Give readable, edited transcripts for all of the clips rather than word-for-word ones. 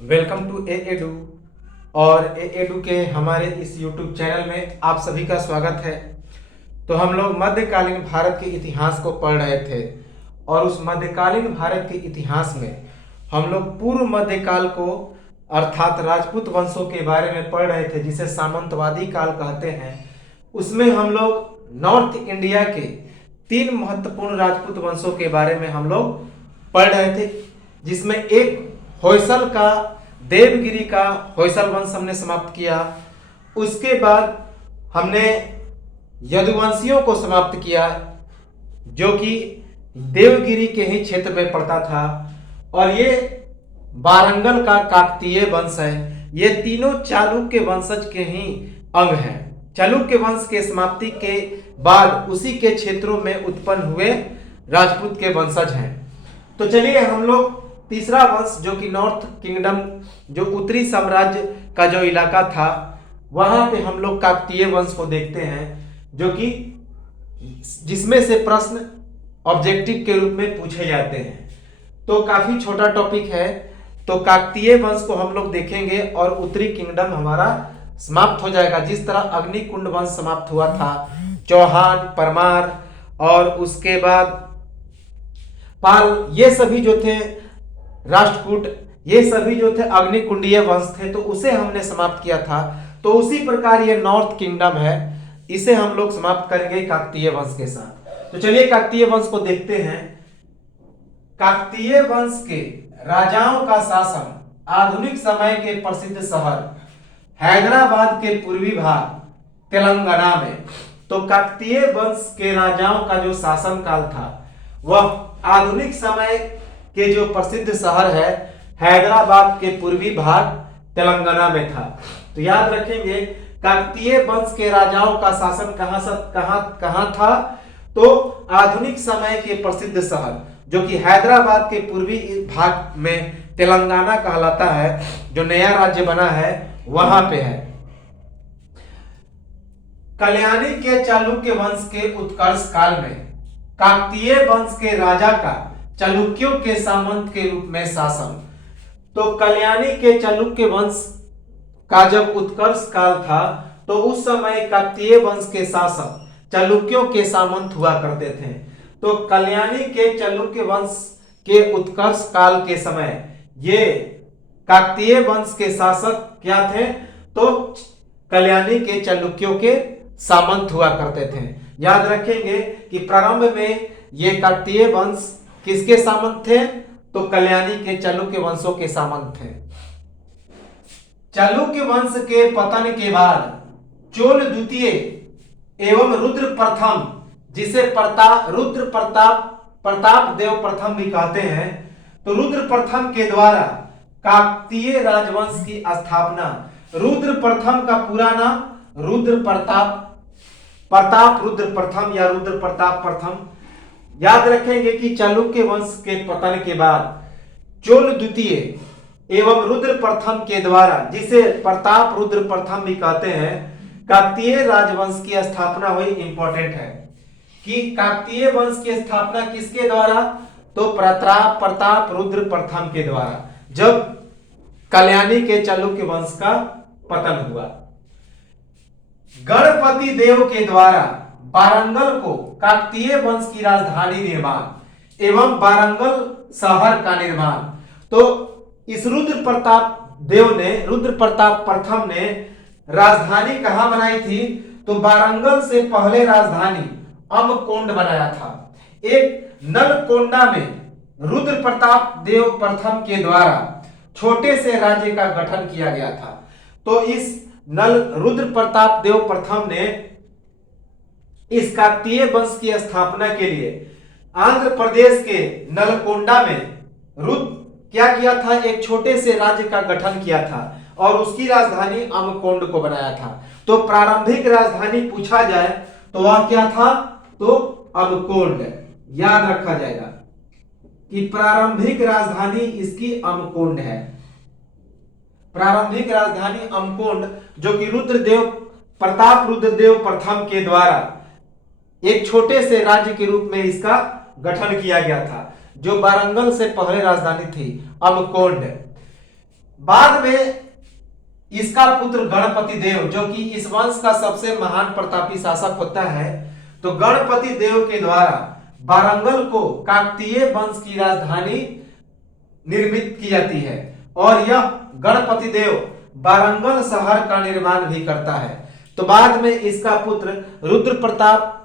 Welcome to A edu. और ए edu के हमारे इस यूट्यूब चैनल में आप सभी का स्वागत है। तो हम लोग मध्यकालीन भारत के इतिहास को पढ़ रहे थे और उस मध्यकालीन भारत के इतिहास में हम लोग पूर्व मध्यकाल को अर्थात राजपूत वंशों के बारे में पढ़ रहे थे, जिसे सामंतवादी काल कहते हैं। उसमें हम लोग नॉर्थ इंडिया के 3 महत्वपूर्ण राजपूत वंशों के बारे में हम लोग पढ़ रहे थे, जिसमें एक होयसल का देवगिरी का होयसल वंश हमने समाप्त किया। उसके बाद हमने यदुवंशियों को समाप्त किया, जो कि देवगिरी के ही क्षेत्र में पड़ता था। और ये वारंगल का काकतीय वंश है। ये तीनों चालुक्य वंशज के ही अंग हैं। चालुक्य वंश के समाप्ति के बाद उसी के क्षेत्रों में उत्पन्न हुए राजपूत के वंशज हैं। तो चलिए हम लोग तीसरा वंश, जो कि नॉर्थ किंगडम, जो उत्तरी साम्राज्य का जो इलाका था, वहां पे हम लोग काकतीय वंश को देखते हैं, जो कि जिसमें से प्रश्न ऑब्जेक्टिव के रूप में पूछे जाते हैं। तो काफी छोटा टॉपिक है। तो काकतीय वंश को हम लोग देखेंगे और उत्तरी किंगडम हमारा समाप्त हो जाएगा। जिस तरह अग्निकुंड वंश समाप्त हुआ था, चौहान, परमार और उसके बाद पाल, ये सभी जो थे राष्ट्रकूट, ये सभी जो थे अग्निकुंडीय वंश थे, तो उसे हमने समाप्त किया था। तो उसी प्रकार ये नॉर्थ किंगडम है, इसे हम लोग समाप्त करेंगे काकतीय वंश के साथ। तो चलिए काकतीय वंश को देखते हैं। काकतीय वंश के राजाओं का शासन आधुनिक समय के प्रसिद्ध शहर हैदराबाद के पूर्वी भाग तेलंगाना में। तो काकतीय वंश के राजाओं का जो शासन काल था वह आधुनिक समय के जो प्रसिद्ध शहर है हैदराबाद के पूर्वी भाग तेलंगाना में था। तो याद रखेंगे काकतीय वंश के राजाओं का शासन कहां था। तो आधुनिक समय के प्रसिद्ध शहर, जो कि हैदराबाद के पूर्वी भाग में तेलंगाना कहलाता है, जो नया राज्य बना है, वहां पे है। कल्याणी के चालुक्य वंश के उत्कर्ष काल में काकतीय वंश के राजा का चालुक्यों के सामंत के रूप में शासन। तो कल्याणी के चालुक्य वंश का जब उत्कर्ष काल था, तो उस समय काकतीय वंश के शासक चालुक्यों के सामंत हुआ करते थे। तो कल्याणी के चालुक्य वंश के उत्कर्ष काल के समय ये काकतीय वंश के शासक क्या थे? तो कल्याणी के चालुक्यों के सामंत हुआ करते थे। याद रखेंगे कि प्रारंभ में ये काकतीय वंश किसके सामंत थे? तो कल्याणी के चालुक्य वंशों के सामंत थे। चालुक्य वंश के पतन के बाद चोल द्वितीय एवं रुद्र प्रथम, जिसे रुद्र प्रताप देव प्रथम भी कहते हैं, तो रुद्र प्रथम के द्वारा काकतीय राजवंश की स्थापना। रुद्र प्रथम का पूरा नाम रुद्र प्रताप रुद्र प्रथम या रुद्र प्रताप प्रथम। याद रखेंगे कि चालुक्य वंश के पतन के बाद चोल द्वितीय एवं रुद्र प्रथम के द्वारा, जिसे प्रताप रुद्र प्रथम भी कहते हैं, काकतीय राजवंश की स्थापना हुई। इंपॉर्टेंट है कि काकतीय वंश की स्थापना किसके द्वारा? तो प्रताप रुद्र प्रथम के द्वारा, जब कल्याणी के चालुक्य वंश का पतन हुआ। गणपति देव के द्वारा वारंगल को काकतीय वंश की राजधानी निर्माण एवं वारंगल शहर का निर्माण। तो इस रुद्र प्रताप प्रथम ने राजधानी कहां बनाई थी? तो वारंगल से पहले राजधानी अमकोंड बनाया था। एक नलकोंडा में रुद्र प्रताप देव प्रथम के द्वारा छोटे से राज्य का गठन किया गया था। तो इस रुद्र प्रताप देव प्रथम ने इस काकतीय वंश की स्थापना के लिए आंध्र प्रदेश के नलकोंडा में क्या किया था? एक छोटे से राज्य का गठन किया था और उसकी राजधानी अमकोंड को बनाया था। तो प्रारंभिक राजधानी पूछा जाए तो वह क्या था? तो अमकोंड। याद रखा जाएगा कि प्रारंभिक राजधानी इसकी अमकोंड है। प्रारंभिक राजधानी अमकोंड, जो कि प्रताप रुद्रदेव प्रथम के द्वारा एक छोटे से राज्य के रूप में इसका गठन किया गया था, जो वारंगल से पहले राजधानी थी अमकोंड। बाद में इसका पुत्र गणपति देव, जो कि इस वंश का सबसे महान प्रतापी शासक होता है, तो गणपति देव के द्वारा वारंगल को काकतीय वंश की राजधानी निर्मित की जाती है और यह गणपति देव वारंगल शहर का निर्माण भी करता है। तो बाद में इसका पुत्र रुद्र प्रताप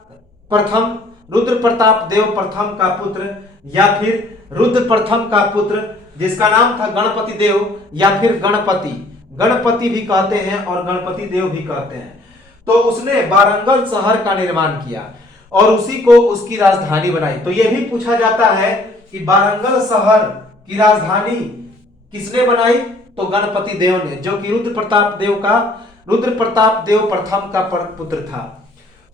देव प्रथम का पुत्र या फिर रुद्र प्रथम का पुत्र, जिसका नाम था गणपति देव या फिर गणपति भी कहते हैं और गणपति देव भी कहते हैं, तो उसने वारंगल शहर का निर्माण किया और उसी को उसकी राजधानी बनाई। तो यह भी पूछा जाता है कि वारंगल शहर की राजधानी किसने बनाई, तो गणपति देव ने, जो कि रुद्र प्रताप देव प्रथम का पुत्र था।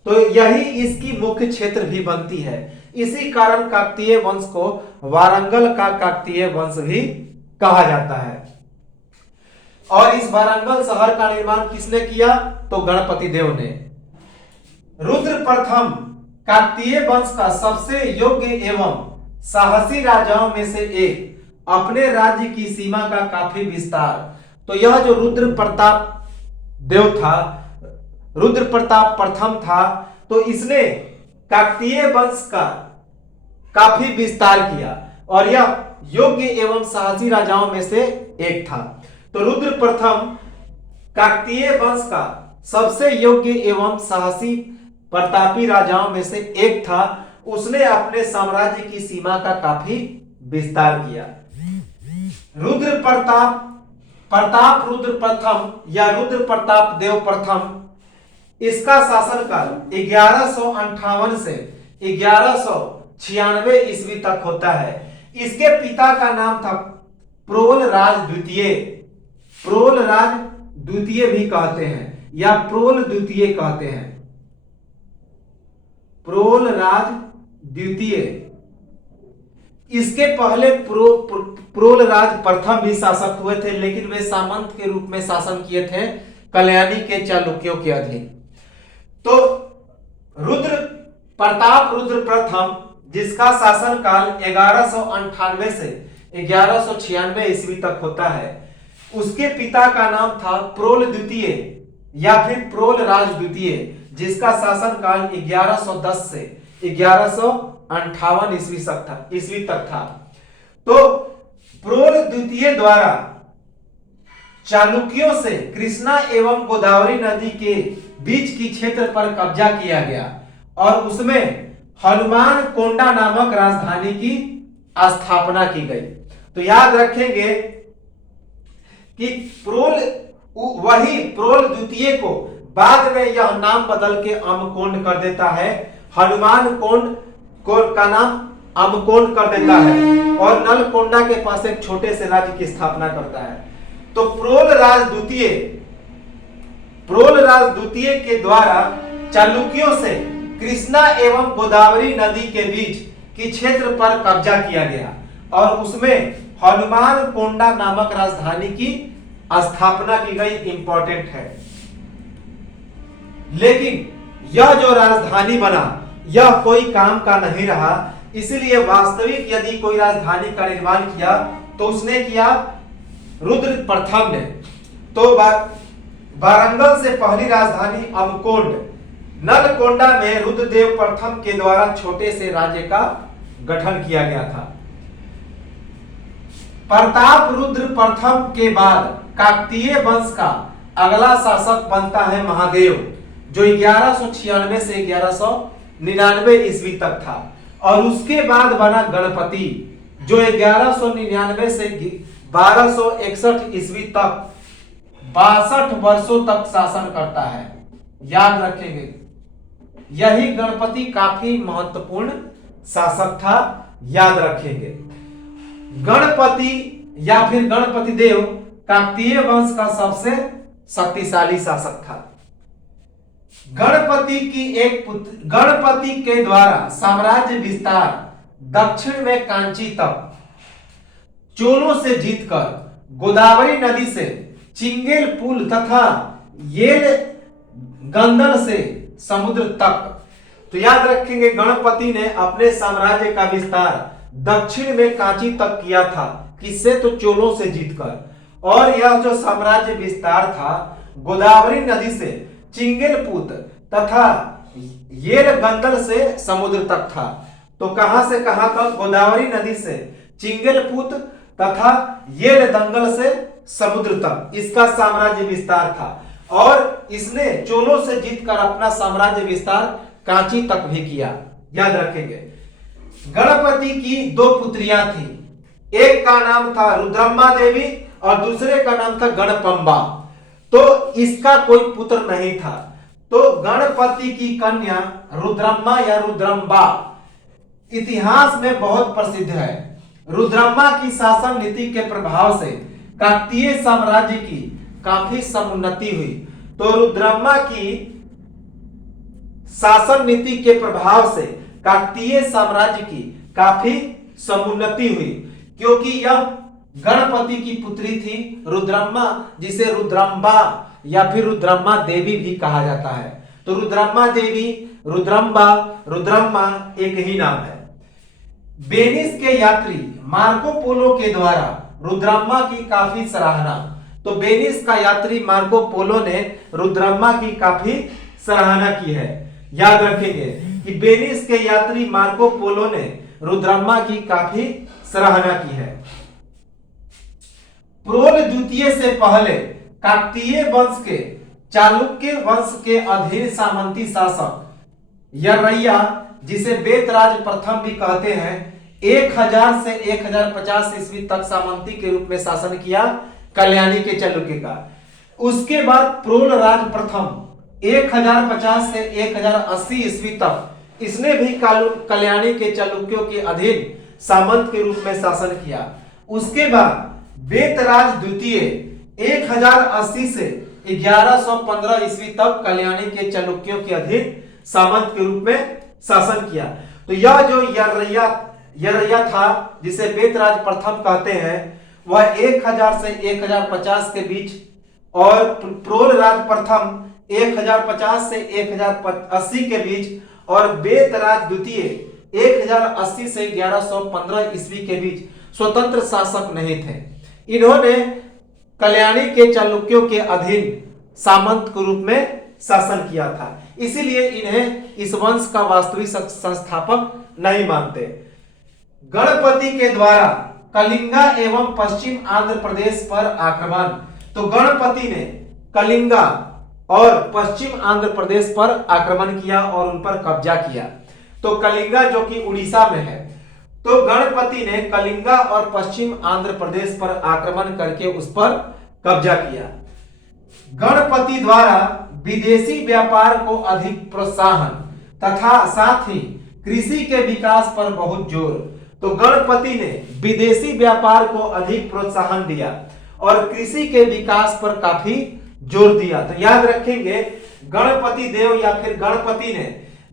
तो यही इसकी मुख्य क्षेत्र भी बनती है। इसी कारण काकतीय वंश को वारंगल का काकतीय वंश भी कहा जाता है। और इस वारंगल शहर का निर्माण किसने किया, तो गणपति देव ने। रुद्र प्रथम काकतीय वंश का सबसे योग्य एवं साहसी राजाओं में से एक, अपने राज्य की सीमा का काफी विस्तार। तो यह जो रुद्र प्रताप देव था, रुद्र प्रताप प्रथम था, तो इसने काकतीय वंश का काफी विस्तार किया और यह योग्य एवं साहसी राजाओं में से एक था। तो रुद्र प्रथम काकतीय वंश का सबसे योग्य एवं साहसी प्रतापी राजाओं में से एक था। उसने अपने साम्राज्य की सीमा का काफी विस्तार किया। रुद्र प्रथम या रुद्र प्रताप देव प्रथम, इसका शासनकाल 1158 से 1196 ईस्वी तक होता है। इसके पिता का नाम था प्रोलराज द्वितीय भी कहते हैं या प्रोल द्वितीय कहते हैं, प्रोलराज द्वितीय। इसके पहले प्रोलराज प्रथम भी शासक हुए थे, लेकिन वे सामंत के रूप में शासन किए थे कल्याणी के चालुक्यों के अधीन। तो रुद्र प्रथम, जिसका शासनकाल 1198 से 1196 ईस्वी तक होता है, उसके पिता का नाम था प्रोल द्वितीय या फिर प्रोलराज द्वितीय, जिसका शासनकाल 1110 से 1158 ईस्वी तक था। तो प्रोल द्वितीय द्वारा चालुक्यों से कृष्णा एवं गोदावरी नदी के बीच की क्षेत्र पर कब्जा किया गया और उसमें हनुमान कोंडा नामक राजधानी की स्थापना की गई। तो याद रखेंगे कि प्रोल द्वितीय को बाद में यह नाम बदल के अमकोंड कर देता है, हनुमान कोंड का नाम अमकोंड कर देता है और नलकोंडा के पास एक छोटे से राज्य की स्थापना करता है। तो प्रोलराज द्वितीय के द्वारा चालुक्यों से कृष्णा एवं गोदावरी नदी के बीच की क्षेत्र पर कब्जा किया गया और उसमें हनुमान कोंडा नामक राजधानी की स्थापना की गई। इंपॉर्टेंट है। लेकिन यह जो राजधानी बना, यह कोई काम का नहीं रहा, इसलिए वास्तविक यदि कोई राजधानी का निर्माण किया तो उसने किया रुद्र प्रथम ने। तो वारंगल से पहली राजधानी अमकोंड, नलकोंडा में रुद्रदेव प्रथम के द्वारा छोटे से राज्य का गठन किया गया था। प्रताप रुद्र प्रथम के बाद काकतीय वंश का अगला शासक बनता है महादेव, जो 1196 से 1199 ईस्वी तक था और उसके बाद बना गणपति, जो 1199 से 1261 ईस्वी तक 62 वर्षों तक शासन करता है। याद रखेंगे, यही गणपति काफी महत्वपूर्ण शासक था, याद रखेंगे। गणपति या फिर गणपति देव काकतीय वंश का सबसे शक्तिशाली शासक था। गणपति के द्वारा साम्राज्य विस्तार दक्षिण में कांची तक चोलों से जीतकर गोदावरी नदी से चिंगेल पुल तथा येल गंदन से समुद्र तक। तो याद रखेंगे, गणपति ने अपने साम्राज्य का विस्तार दक्षिण में कांची तक किया था, किससे, तो चोलों से जीतकर, और यह जो साम्राज्य विस्तार था गोदावरी नदी से चिंगलपूत तथा येलगंदल से समुद्र तक था। तो कहां से कहां तक? गोदावरी नदी से चिंगलपूत तथा येलदंगल से समुद्र तक इसका साम्राज्य विस्तार था। और इसने चोलों से जीतकर अपना साम्राज्य विस्तार कांची तक भी किया। याद रखेंगे। गणपति की दो पुत्रियां थी, एक का नाम था रुद्रम्मा देवी और दूसरे का नाम था गणपंबा। तो इसका कोई पुत्र नहीं था। तो गणपति की कन्या रुद्रम्मा या रुद्रम्बा इतिहास में बहुत प्रसिद्ध है। रुद्रम्मा की शासन नीति के प्रभाव से काकतीय साम्राज्य की काफी समुन्नति हुई। तो रुद्रम्मा की शासन नीति के प्रभाव से काकतीय साम्राज्य की काफी समुन्नति हुई, क्योंकि यह गणपति की पुत्री थी रुद्रम्मा, जिसे रुद्रम्बा या फिर रुद्रम्मा देवी भी कहा जाता है। तो रुद्रम्मा देवी, रुद्रम्मा एक ही नाम है। वेनिस के यात्री मार्को पोलो के द्वारा रुद्रम्मा की काफी सराहना। तो वेनिस का यात्री मार्को पोलो ने रुद्रम्मा की काफी सराहना की है। याद रखेंगे कि वेनिस के यात्री मार्को पोलो ने रुद्रम्मा की काफी सराहना की है। प्रोल द्वितीय से पहले काकतीय वंश के चालुक्य वंश के अधीन सामंती शासक यरैया, जिसे बेतराज प्रथम भी कहते हैं, 1000 से 1050 ईस्वी तक सामंती के रूप में शासन किया कल्याणी के चालुक्य का। उसके बाद प्रोल राज प्रथम 1050 से 1080 ईस्वी तक इसने भी कल्याणी के चालुक्यों के अधीन सामंत के रूप में शासन किया। उसके बाद बेतराज द्वितीय 1080 से 1115 ईस्वी तक कल्याणी के चालुक्यों के अधीन सामंत के रूप में शासन किया। तो यह जो यरैया था, जिसे बेतराज प्रथम कहते हैं, वह 1000 से 1050 के बीच और प्रोल राज प्रथम 1050 से 1080 के बीच और बेतराज द्वितीय 1080 से 1115 ईस्वी के बीच स्वतंत्र शासक नहीं थे। इन्होंने कल्याणी के चालुक्यों के अधीन सामंत के रूप में शासन किया था, इसीलिए इन्हें इस वंश का वास्तविक संस्थापक नहीं मानते। गणपति के द्वारा कलिंगा एवं पश्चिम आंध्र प्रदेश पर आक्रमण। तो गणपति ने कलिंगा और पश्चिम आंध्र प्रदेश पर आक्रमण किया और उन पर कब्जा किया। तो कलिंगा जो कि उड़ीसा में है, तो गणपति ने कलिंगा और पश्चिम आंध्र प्रदेश पर आक्रमण करके उस पर कब्जा किया। गणपति द्वारा विदेशी व्यापार को अधिक प्रोत्साहन तथा साथ ही कृषि के विकास पर बहुत जोर। तो गणपति ने विदेशी व्यापार को अधिक प्रोत्साहन दिया और कृषि के विकास पर काफी जोर दिया। तो याद रखेंगे, गणपति देव या फिर गणपति ने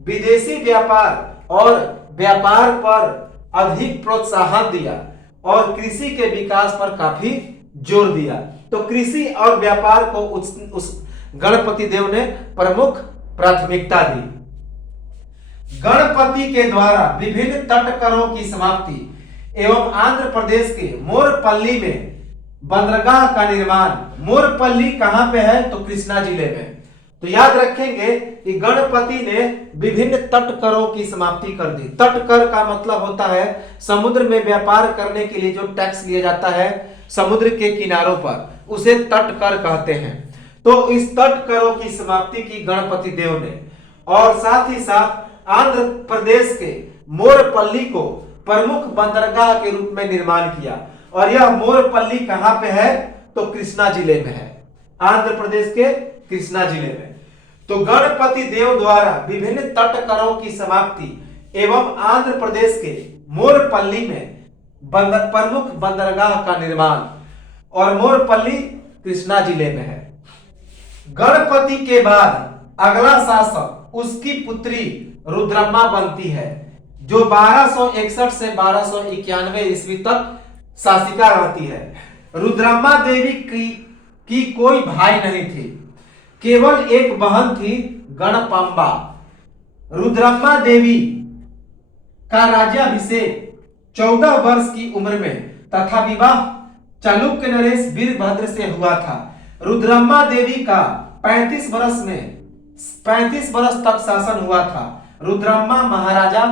विदेशी व्यापार और व्यापार पर अधिक प्रोत्साहन दिया और कृषि के विकास पर काफी जोर दिया। तो कृषि और व्यापार को उस गणपति देव ने प्रमुख प्राथमिकता दी। गणपति के द्वारा विभिन्न तटकरों की समाप्ति एवं आंध्र प्रदेश के मोरपल्ली में बंदरगाह का निर्माण। मोरपल्ली कहां पे है? तो कृष्णा जिले में। तो याद रखेंगे कि गणपति ने विभिन्न तटकरों की समाप्ति कर दी। तटकर का मतलब होता है समुद्र में व्यापार करने के लिए जो टैक्स लिया जाता है समुद्र के किनारों पर, उसे तटकर कहते हैं। तो इस तटकरों की समाप्ति की गणपति देव ने, और साथ ही साथ आंध्र प्रदेश के मोरपल्ली को प्रमुख बंदरगाह के रूप में निर्माण किया। और यह मोरपल्ली कहां पे है? तो कृष्णा जिले में है, आंध्र प्रदेश के कृष्णा जिले में। तो गणपति देव द्वारा विभिन्न तटकरों की समाप्ति एवं आंध्र प्रदेश के मोरपल्ली में प्रमुख बंदरगाह का निर्माण, और मोरपल्ली कृष्णा जिले में है। गणपति के बाद अगला शासक उसकी पुत्री रुद्रम्मा बनती है, जो 1261 से 1291 ईस्वी तक शासिका रहती है। रुद्रम्मा देवी की कोई भाई नहीं थी, केवल एक बहन थी गणपंबा। रुद्रम्मा देवी का राज्याभिषेक 14 वर्ष की उम्र में तथा विवाह चालुक्य नरेश वीरभद्र से हुआ था। रुद्रम्मा देवी का 35 वर्ष तक शासन हुआ था रुद्रम्मा महाराजा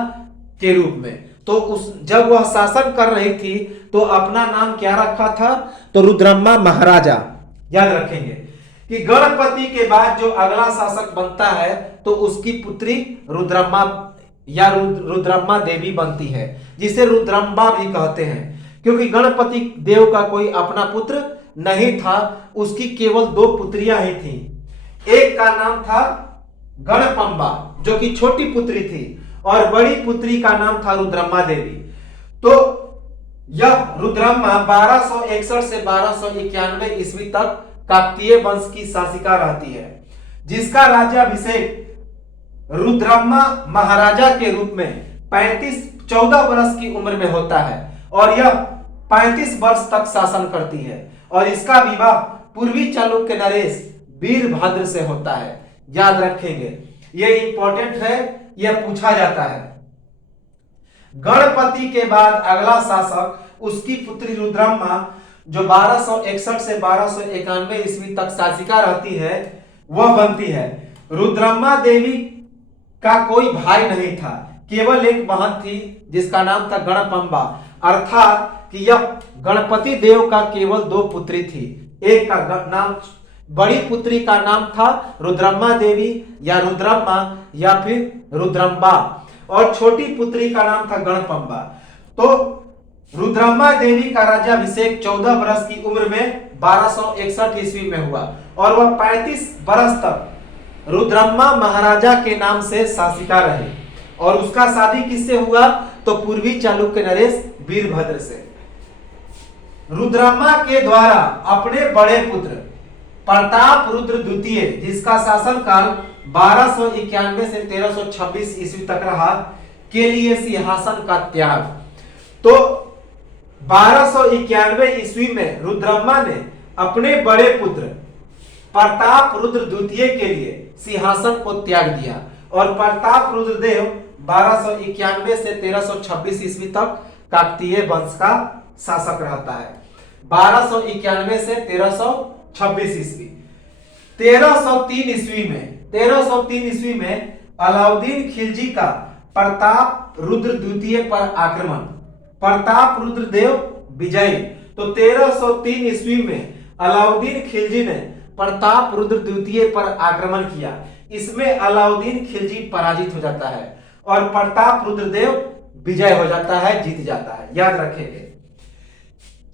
के रूप में। तो उस जब वह शासन कर रही थी तो अपना नाम क्या रखा था? तो रुद्रम्मा महाराजा। याद रखेंगे कि गणपति के बाद जो अगला शासक बनता है तो उसकी पुत्री रुद्रम्मा या रुद्रम्मा देवी बनती है, जिसे रुद्रम्बा भी कहते हैं, क्योंकि गणपति देव का कोई अपना पुत्र नहीं था, उसकी केवल 2 पुत्रियां ही थी। एक का नाम था गणपंबा जो कि छोटी पुत्री थी, और बड़ी पुत्री का नाम था रुद्रम्मा देवी। तो यह रुद्रम्मा 1261 से 1291 ईस्वी तक काकतीय वंश की शासिका रहती है, जिसका राज्याभिषेक रुद्रम्मा महाराजा के रूप में 14 वर्ष की उम्र में होता है, और यह 35 वर्ष तक शासन करती है, और इसका विवाह पूर्वी चालुक्य नरेश वीरभद्र से होता है। याद रखेंगे, यह इंपॉर्टेंट है, यह पूछा जाता है। गणपति के बाद अगला शासक उसकी पुत्री रुद्रम्मा जो 1261 से 1291 ईस्वी तक शासिका रहती है, वह बनती है। रुद्रम्मा देवी का कोई भाई नहीं था, केवल एक बहन थी जिसका नाम था गणपंबा, अर्थात कि यह गणपति देव का केवल 2 पुत्री थी। एक का नाम, बड़ी पुत्री का नाम था रुद्रम्मा देवी या रुद्रम्मा या फिर रुद्रम्बा, और छोटी पुत्री का नाम था गणपंबा। तो रुद्रम्मा देवी का राज्याभिषेक 14 वर्ष की उम्र में 1261 ईस्वी में हुआ, और वह 35 वर्ष तक रुद्रम्मा महाराजा के नाम से शासिका रही, और उसका शादी किससे हुआ? तो पूर्वी चालुक्य नरेश वीरभद्र से। रुद्रम्मा के द्वारा अपने बड़े पुत्र प्रताप रुद्र द्वितीय, जिसका शासनकाल 1291 से 1326 ईस्वी तक रहा, के लिए सिंहासन का त्याग। तो 1291 ईस्वी में रुद्रम्मा ने अपने बड़े पुत्र प्रताप रुद्र द्वितीय के लिए सिंहासन को त्याग दिया, और प्रताप रुद्रदेव 1291 से 1326 ईस्वी तक काकतीय वंश का शासक रहता है। 1291 से 1326 ईस्वी। 1303 ईस्वी में अलाउद्दीन खिलजी का प्रताप रुद्र द्वितीय पर आक्रमण, प्रताप रुद्रदेव विजयी। तो 1303 ईस्वी में अलाउद्दीन खिलजी ने प्रताप रुद्र द्वितीय पर आक्रमण किया। इसमें अलाउद्दीन खिलजी पराजित हो जाता है और प्रताप रुद्रदेव विजय हो जाता है, जीत जाता है। याद रखेंगे।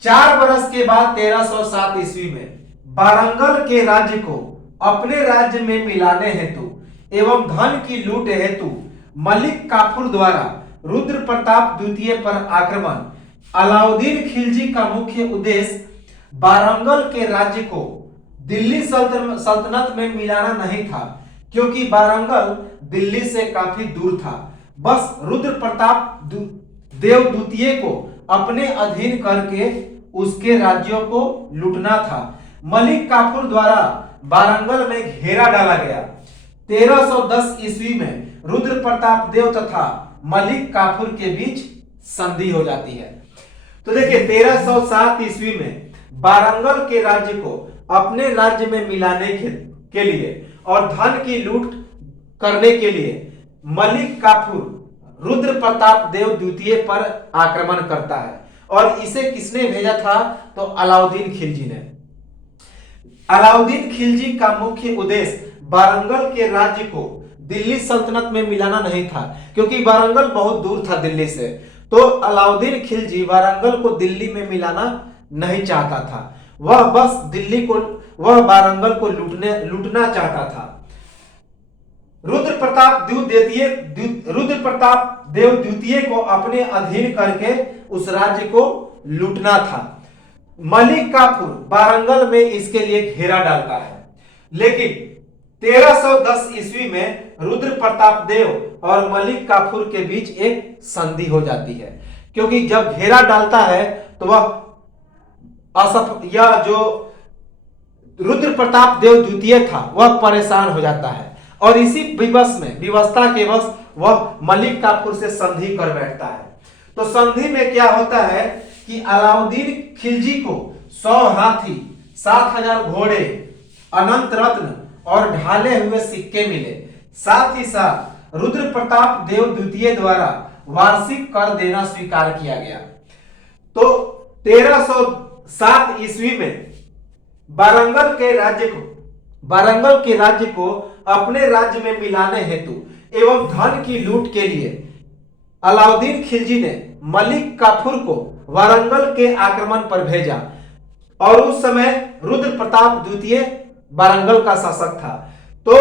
4 वर्ष के बाद 1307 ईस्वी में वारंगल के राज्य को अपने राज्य में मिलाने हेतु एवं धन की लूट हेतु मलिक काफूर द्वारा रुद्र प्रताप द्वितीय पर आक्रमण। अलाउद्दीन खिलजी का मुख्य उद्देश्य वारंगल के राज्य को दिल्ली सल्तनत में मिलाना नहीं था, क्योंकि वारंगल दिल्ली से काफी दूर था। बस रुद्र प्रताप देव द्वितीय को अपने अधीन करके उसके राज्यों को लूटना था। मलिक काफूर द्वारा वारंगल में घेरा डाला गया। 1310 ईस्वी में रुद्र प्रताप देव तथा मलिक काफूर के बीच संधि हो जाती है। तो देखिए 1307 ईस्वी में वारंगल के राज्य को अपने राज्य में मिलाने के लिए और धन की लूट करने के लिए मलिक काफूर रुद्र प्रताप देव द्वितीय पर आक्रमण करता है। और इसे किसने भेजा था? तो अलाउद्दीन खिलजी ने। अलाउद्दीन खिलजी का मुख्य उद्देश्य वारंगल के राज्य को दिल्ली सल्तनत में मिलाना नहीं था, क्योंकि वारंगल बहुत दूर था दिल्ली से। तो अलाउद्दीन खिलजी वारंगल को दिल्ली में मिलाना नहीं चाहता था। वह वारंगल को लूटना चाहता था। रुद्र प्रताप देव द्वितीय को अपने अधीन करके उस राज्य को लूटना था। मलिक काफूर वारंगल में इसके लिए घेरा डालता है, लेकिन 1310 ईस्वी में रुद्र प्रताप देव और मलिक काफूर के बीच एक संधि हो जाती है, क्योंकि जब घेरा डालता है तो वह यह जो रुद्र प्रताप देव द्वितीय था वह परेशान हो जाता है, और इसी विवशता के वश वह मलिक काफूर से संधि कर बैठता है। तो संधि में क्या होता है कि अलाउद्दीन खिलजी को 100 हाथी, 7000 घोड़े, अनंत रत्न और ढाले हुए सिक्के मिले। साथ ही साथ रुद्र प्रताप देव द्वितीय द्वारा वार्षिक कर देना स्वीकार किया गया। तो 1307 ईस्वी में वारंगल के राज्य को अपने राज्य में मिलाने हेतु एवं धन की लूट के लिए अलाउद्दीन खिलजी ने मलिक काफूर को वारंगल के आक्रमण पर भेजा और उस समय रुद्र प्रताप द्वितीय वारंगल का शासक था। तो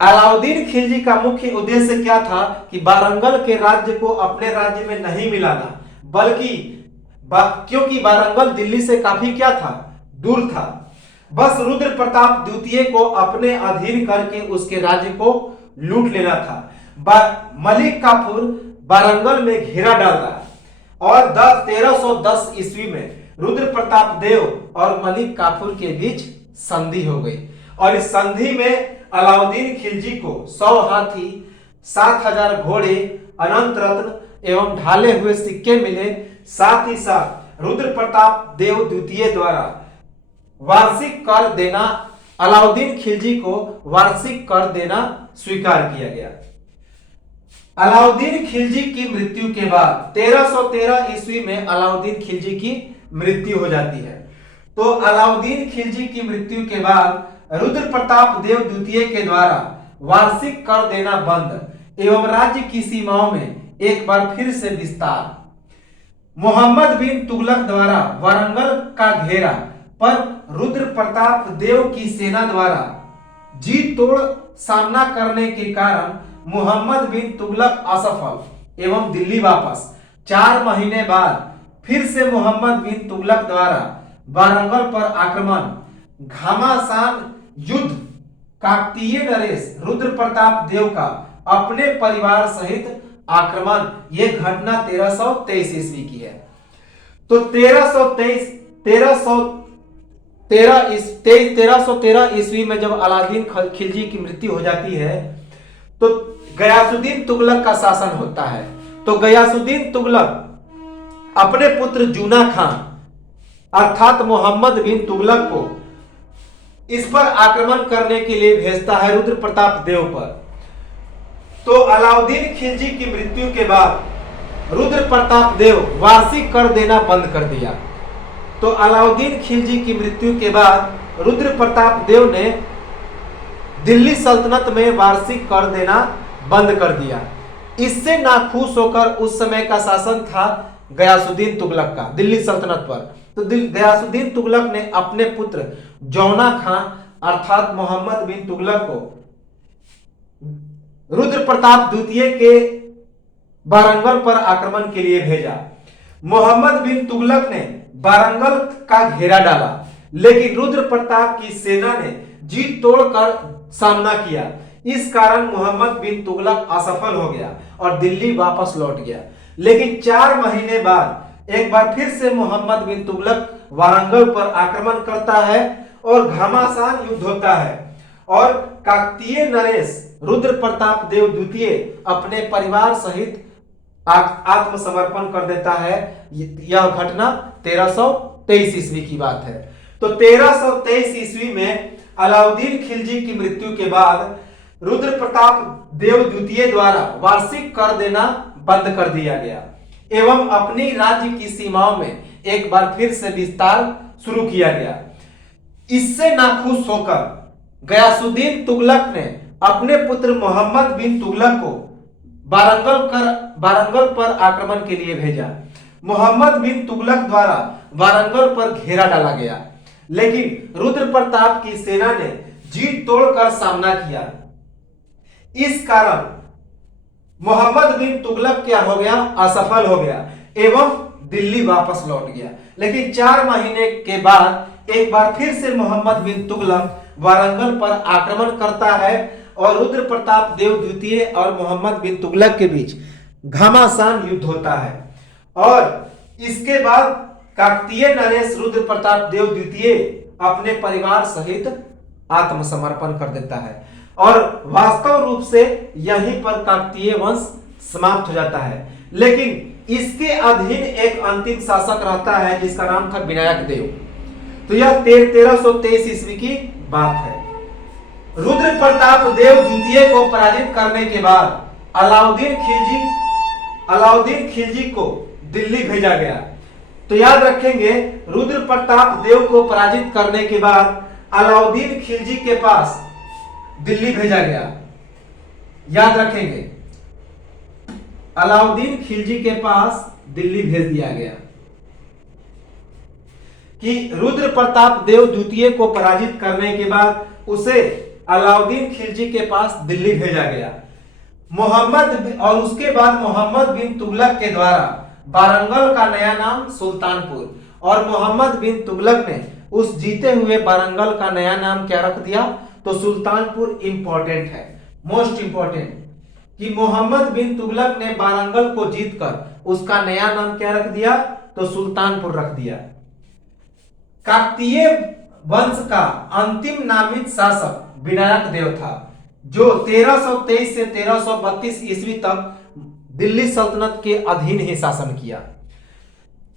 अलाउद्दीन खिलजी का मुख्य उद्देश्य क्या था कि वारंगल के राज्य को अपने राज्य में नहीं मिलाना, बल्कि क्योंकि वारंगल दिल्ली से काफी क्या था, दूर था, बस रुद्र प्रताप द्वितीय को अपने अधीन करके उसके राज्य को लूट लेना था। मलिक काफूर वारंगल में घेरा डाल रहा और 1310 ईस्वी में रुद्र प्रताप देव और मलिक काफूर के बीच संधि हो गई और इस संधि में अलाउद्दीन खिलजी को 100 हाथी, 7000 घोड़े, अनंत रत्न एवं ढाले हुए सिक्के मिले। साथ ही साथ रुद्र प्रताप देव द्वितीय द्वारा वार्षिक कर देना, अलाउद्दीन खिलजी को वार्षिक कर देना स्वीकार किया गया। अलाउद्दीन खिलजी की मृत्यु के बाद 1313 ईस्वी में अलाउद्दीन खिलजी की मृत्यु हो जाती है। तो अलाउद्दीन खिलजी की मृत्यु के बाद रुद्र प्रताप देव द्वितीय के द्वारा वार्षिक कर देना बंद एवं राज्य की सीमाओं में एक बार फिर से विस्तार। मोहम्मद बिन तुगलक द्वारा वारंगल का घेरा पर रुद्र प्रताप देव की सेना द्वारा जी तोड़ सामना करने के कारण मोहम्मद बिन तुगलक असफल एवं दिल्ली वापस। 4 महीने बाद फिर से मोहम्मद बिन तुगलक द्वारा वारंगल पर आक्रमण, घमासान युद्ध, काकतीय नरेश रुद्र प्रताप देव का अपने परिवार सहित आक्रमण, यह घटना 1323 ईस्वी की है। तो 1313 ईस्वी में जब अलाउद्दीन खिलजी की मृत्यु हो जाती है तो गयासुद्दीन तुगलक का शासन होता है। तो गयासुद्दीन तुगलक अपने पुत्र जूना खान अर्थात मोहम्मद बिन तुगलक को इस पर आक्रमण करने के लिए भेजता है रुद्र प्रताप देव पर। तो अलाउद्दीन खिलजी की मृत्यु के बाद रुद्र प्रताप देव वार्षिक कर देना बंद कर दिया। तो अलाउद्दीन खिलजी की मृत्यु के बाद रुद्र प्रताप देव ने दिल्ली सल्तनत में वार्षिक कर देना बंद कर दिया। इससे नाखुश होकर उस समय का शासन था गयासुद्दीन तुगलक का दिल्ली सल्तनत पर। तो गयासुद्दीन तुगलक ने अपने पुत्र जौना खान अर्थात मोहम्मद बिन तुगलक को रुद्र प्रताप द्वितीय के वारंगल पर आक्रमण के लिए भेजा। मोहम्मद बिन तुगलक ने वारंगल का घेरा डाला, लेकिन रुद्र प्रताप की सेना ने जीत तोड़कर सामना किया। इस कारण मोहम्मद बिन तुगलक असफल हो गया और दिल्ली वापस लौट गया। लेकिन 4 महीने बाद एक बार फिर से मोहम्मद बिन तुगलक वारंगल पर आक्रमण करता है और घमासान युद्ध होता है और काकतीय नरेश रुद्र प्रताप देव द्वितीय अपने परिवार सहित आत्मसमर्पण कर देता है। यह घटना 1323 ईस्वी की बात है। तो 1323 ईस्वी में अलाउद्दीन खिलजी की मृत्यु के बाद रुद्र प्रताप देव द्वितीय द्वारा वार्षिक कर देना बंद कर दिया गया एवं अपनी राज्य की सीमाओं में एक बार फिर से विस्तार शुरू किया गया। इससे नाखुश होकर गयासुद्दीन तुगलक ने अपने पुत्र मोहम्मद बिन तुगलक को वारंगल पर आक्रमण के लिए भेजा। मोहम्मद बिन तुगलक द्वारा वारंगल पर घेरा डाला गया, लेकिन रुद्र प्रताप की सेना ने जीत तोड़कर सामना किया। इस कारण मोहम्मद बिन तुगलक क्या हो गया, असफल हो गया एवं दिल्ली वापस लौट गया। लेकिन 4 महीने के बाद एक बार फिर से मोहम्मद बिन तुगलक वारंगल पर आक्रमण करता है और रुद्र प्रताप देव द्वितीय और मोहम्मद बिन तुगलक के बीच घमासान युद्ध होता है और इसके बाद काकतीय नरेश रुद्र प्रताप देव द्वितीय अपने परिवार सहित आत्मसमर्पण कर देता है और वास्तव रूप से यहीं पर काकतीय वंश समाप्त हो जाता है। लेकिन इसके अधीन एक अंतिम शासक रहता है जिसका नाम था विनायक देव। तो यह 1323 ईस्वी की बात है। रुद्र प्रताप देव द्वितीय को पराजित करने के बाद अलाउद्दीन खिलजी को दिल्ली भेजा गया। तो याद रखेंगे, रुद्र प्रताप देव को पराजित करने के बाद अलाउद्दीन खिलजी के पास दिल्ली भेजा गया। याद रखेंगे, अलाउद्दीन खिलजी के पास दिल्ली भेज दिया गया कि रुद्र प्रताप देव द्वितीय को पराजित करने के बाद उसे अलाउद्दीन खिलजी के पास दिल्ली भेजा गया। और उसके बाद मोहम्मद बिन तुगलक के द्वारा वारंगल का नया नाम सुल्तानपुर, और मोहम्मद बिन तुगलक ने उस जीते हुए वारंगल का नया नाम क्या रख दिया? तो सुल्तानपुर इंपॉर्टेंट है, मोस्ट इंपॉर्टेंट, कि मोहम्मद बिन तुगलक ने वारंगल को जीतकर उसका नया नाम क्या रख दिया? तो सुल्तानपुर रख दिया। काकतीय वंश का अंतिम नामित शासक विनायक देव था, जो 1323 से 1332 ईस्वी तक दिल्ली सल्तनत के अधीन ही शासन किया।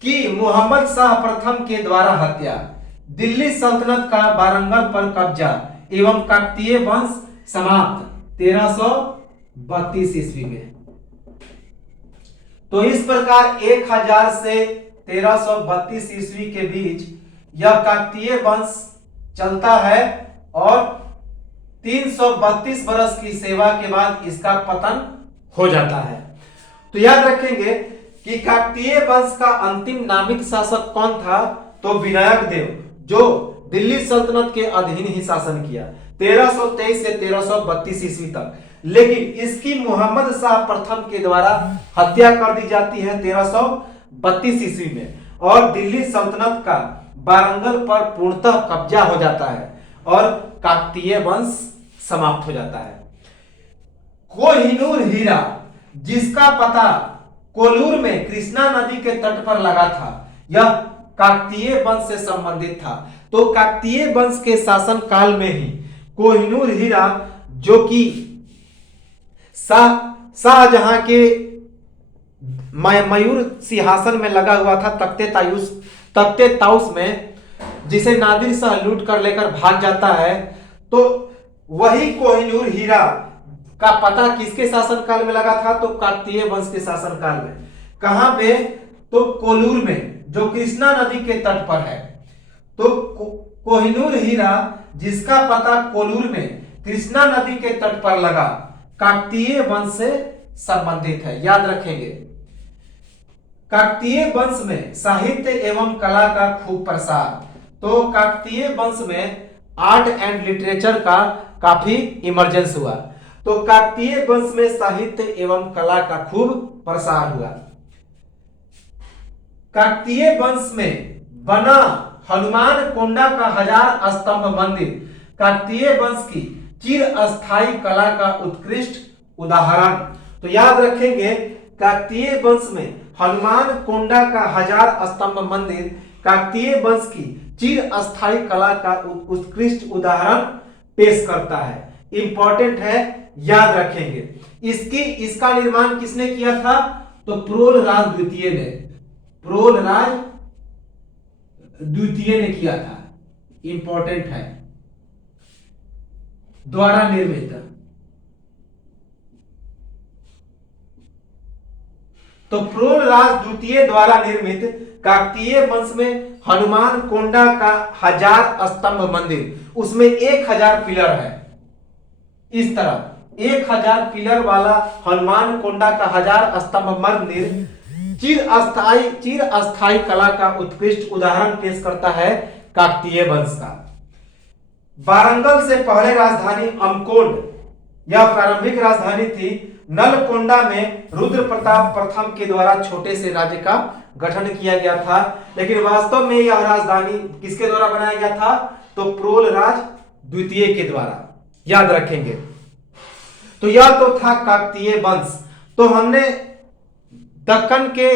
कि मुहम्मद शाह प्रथम के द्वारा हत्या, दिल्ली सल्तनत का वारंगल पर कब्जा एवं काकतीय वंश समाप्त 1332 ईस्वी में। तो इस प्रकार 1000 से 1332 ईस्वी के बीच यह काकतीय वंश चलता है और 332 वर्ष की सेवा के बाद इसका पतन हो जाता है। तो याद रखेंगे कि काकतीय वंश का अंतिम नामित शासक कौन था? तो विनायक देव, जो दिल्ली सल्तनत के अधीन ही शासन किया 1323 से 1332 ईस्वी तक। लेकिन इसकी मुहम्मद शाह प्रथम के द्वारा हत्या कर दी जाती है 1332 ईस्वी में, और दिल्ली सल्तनत का वारंगल पर पूर्णतः कब्जा हो जाता है और काकतीय वंश समाप्त हो जाता है। कोहिनूर हीरा, जिसका पता कोलूर में कृष्णा नदी के तट पर लगा था, यह काकतीय वंश से संबंधित था। तो काकतीय वंश के शासन काल में ही कोहिनूर हीरा, जो कि शाहजहां के मयूर सिंहासन में लगा हुआ था तख्ते ताउस में, जिसे नादिर शाह लूट कर लेकर भाग जाता है, तो वही कोहिनूर हीरा का पता किसके शासनकाल में लगा था? तो काकतीय वंश के शासनकाल में। कहां पे? तो कोलूर में, जो कृष्णा नदी के तट पर है। तो कोहिनूर हीरा, जिसका पता कोलूर में कृष्णा नदी के तट पर लगा, काकतीय वंश से संबंधित है। याद रखेंगे, काकतीय वंश में साहित्य एवं कला का खूब प्रसार। तो काकतीय वंश में आर्ट एंड लिटरेचर का काफी इमर्जेंस हुआ। तो काकतीय वंश में साहित्य एवं कला का खूब प्रसार हुआ। काकतीय वंश में बना हनुमान कोंडा का 1000 स्तंभ मंदिर काकतीय वंश की चिर अस्थायी कला का उत्कृष्ट उदाहरण। तो याद रखेंगे, काकतीय वंश में हनुमान कोंडा का 1000 स्तंभ मंदिर काकतीय वंश की चिर अस्थायी कला का उत्कृष्ट उदाहरण पेश करता है। इंपॉर्टेंट है, याद रखेंगे। इसका निर्माण किसने किया था? तो प्रोलराज द्वितीय ने किया था। इंपॉर्टेंट है, द्वारा निर्मित। तो प्रोलराज द्वितीय द्वारा निर्मित काकतीय वंश में हनुमान कोंडा का 1000 स्तंभ मंदिर, उसमें 1000 पिलर है। इस तरह 1000 पिलर वाला हनुमान कोंडा का 1000 स्तंभ मंदिर चिर अस्थायी कला का उत्कृष्ट उदाहरण पेश करता है काकतीय वंश का। वारंगल से पहले राजधानी अमकोंड, यह प्रारंभिक राजधानी थी। नलकोंडा में रुद्र प्रताप प्रथम के द्वारा छोटे से राज्य का गठन किया गया था, लेकिन वास्तव में यह राजधानी किसके द्वारा बनाया गया था? तो प्रोलराज द्वितीय के द्वारा। याद रखेंगे। तो यह तो था काकतीय वंश। तो हमने दक्कन के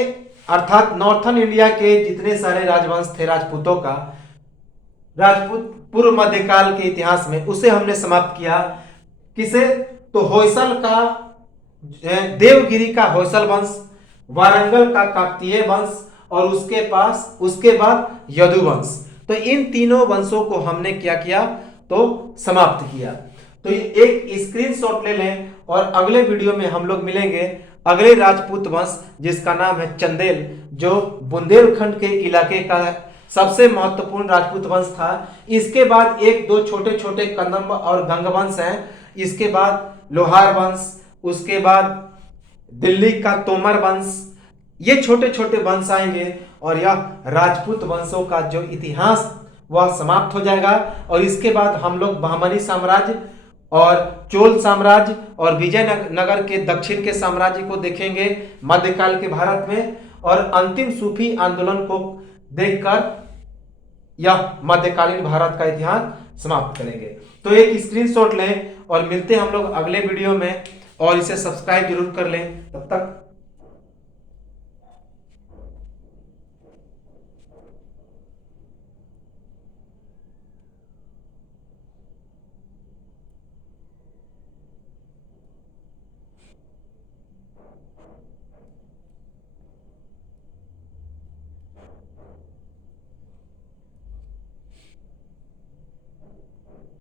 अर्थात नॉर्थन इंडिया के जितने सारे राजवंश थे राजपूतों का, राजपूत पूर्व मध्यकाल के इतिहास में, उसे हमने समाप्त किया। किसे? तो होयसल का, देवगिरी का होयसल वंश, वारंगल का काकतीय वंश और उसके बाद यदु वंश। तो इन तीनों वंशों को हमने क्या किया, तो समाप्त किया। तो एक स्क्रीनशॉट ले लें और अगले वीडियो में हम लोग मिलेंगे अगले राजपूत वंश जिसका नाम है चंदेल, जो बुंदेलखंड के इलाके का सबसे महत्वपूर्ण राजपूत वंश था। इसके बाद एक दो छोटे छोटे कदंब और गंग वंश हैं। इसके बाद लोहार वंश, उसके बाद दिल्ली का तोमर वंश, ये छोटे छोटे वंश आएंगे और यह राजपूत वंशों का जो इतिहास वह समाप्त हो जाएगा। और इसके बाद हम लोग बहमनी साम्राज्य और चोल साम्राज्य और विजयनगर के दक्षिण के साम्राज्य को देखेंगे मध्यकाल के भारत में, और अंतिम सूफी आंदोलन को देखकर यह मध्यकालीन भारत का इतिहास समाप्त करेंगे। तो एक स्क्रीनशॉट लें और मिलते हैं हम लोग अगले वीडियो में, और इसे सब्सक्राइब जरूर कर लें। तब तक